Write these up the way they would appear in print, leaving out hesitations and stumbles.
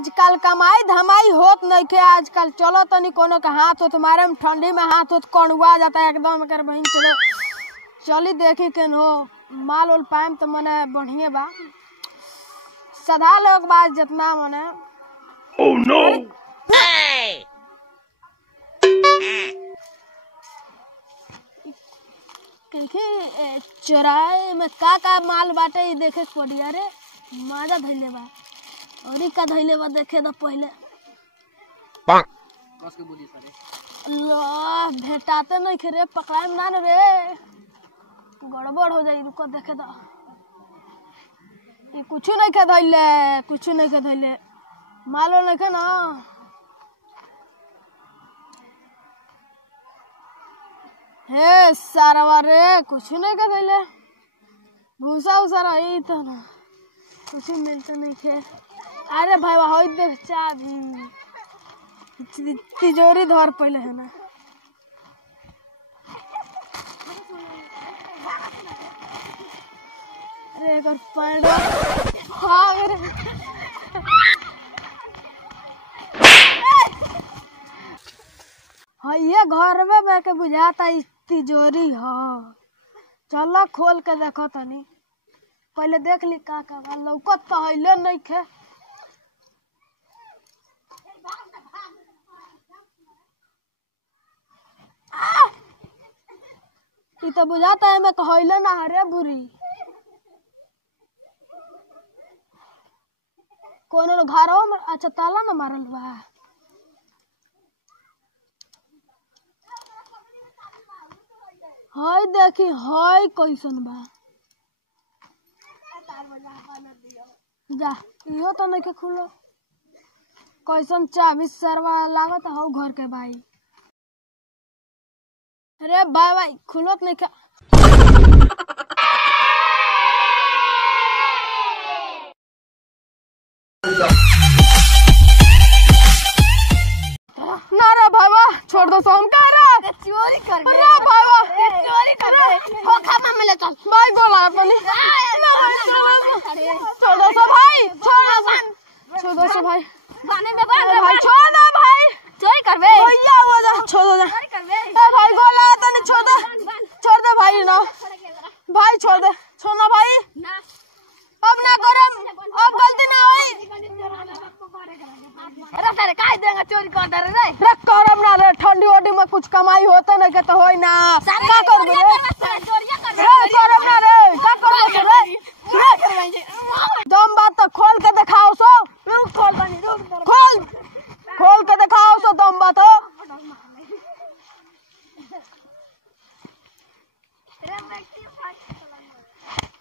आजकल कमाई धमाई होत नहीं के। आजकल चलो तनी कोनो के हाथ होत मारे में ठंडी में हाथ होत कणुआ जाता है एकदम कर बहिन। चलो चली देखी केन हो माल उल पाएम तो मने बढ़िया बा। सदा लोग बात जितना मने Oh no! चौराहे में का माल बाटे देखे पड़ी। अरे माजा धैले बा और का धैले बा देखे तो पहले भेटाते नहीं खे पकड़ाए ना रे गड़बड़ हो जाई। रुको देखे तो ये कुछ नहीं के धैले कुछ नहीं के धैले मालो नहीं के ना। हे सारा रे कुछ नहीं के धैले भूसा उसा रही तो ना कुछ मिलते नहीं थे। अरे भाई वही देख चाबी तिजोरी धर पहले है ना। अरे एक पैर हाँ ये घर में बैके बुझाता तिजोरी हो। चलो खोल के देखो तनी पहले देख ली का लौकत तो हिले नहीं खे। ये तो बुझाता है मैं कहले ना हरे बुरी कोनो घरों में। अच्छा ताला ना मारल बा। हाय देखी हाय कैसन बा जा इहो तो नहीं के खुलो कैसन चाबी सरवा लागत हौ घर के भाई। अरे भाई भाई खुलोत नहीं के। ना रे भाईवा छोड़ दो सोन का रे चोरी कर गए ना भाईवा चोरी कर गए हो खामा में ले चल भाई बोला अपनी छोड़ दो सो भाई छोड़ दो सो भाई गाने में भाई छोड़ दो भाई चोरी कर बे भैया हो जा छोड़ दो चोरी कर बे ए भाई बोला तो नहीं छोड़ दे भाई ना भाई छोड़ ना भाई ना अब ना करम अब गलती ना होई। अरे सारे काय देंगे चोरी कर दे रे रे करम ना रे ठंडी ओडी में कुछ कमाई होते नहीं के तो होई ना का कर दे चोरिया कर रे करम ना रे का कर रे दम बात तो खोल के दिखाओ सो रुक खोल बनी रुक खोल के दिखाओ सो दम बात हो।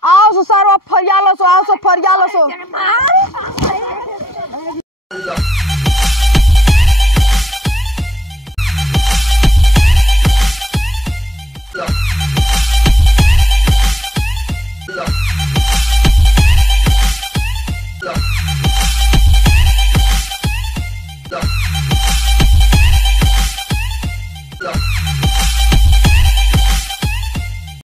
आओ सो सारो फरियालो सो आओ सो फरियालो सो।